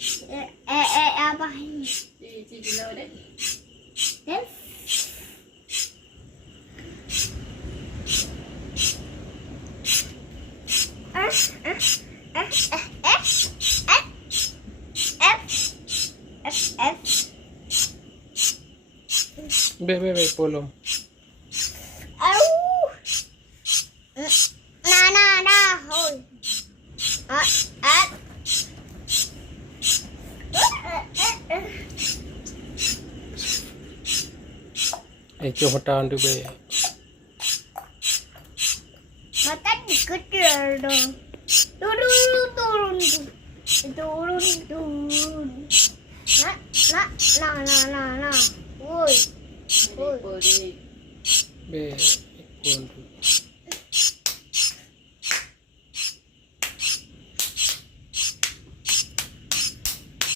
Apa ini? Di laut deh. F. Be, Belum. Hold. Itu hotan tu be. Mata dikejar dong. Turun. Nah. Woi. Boleh. Be ikut tu.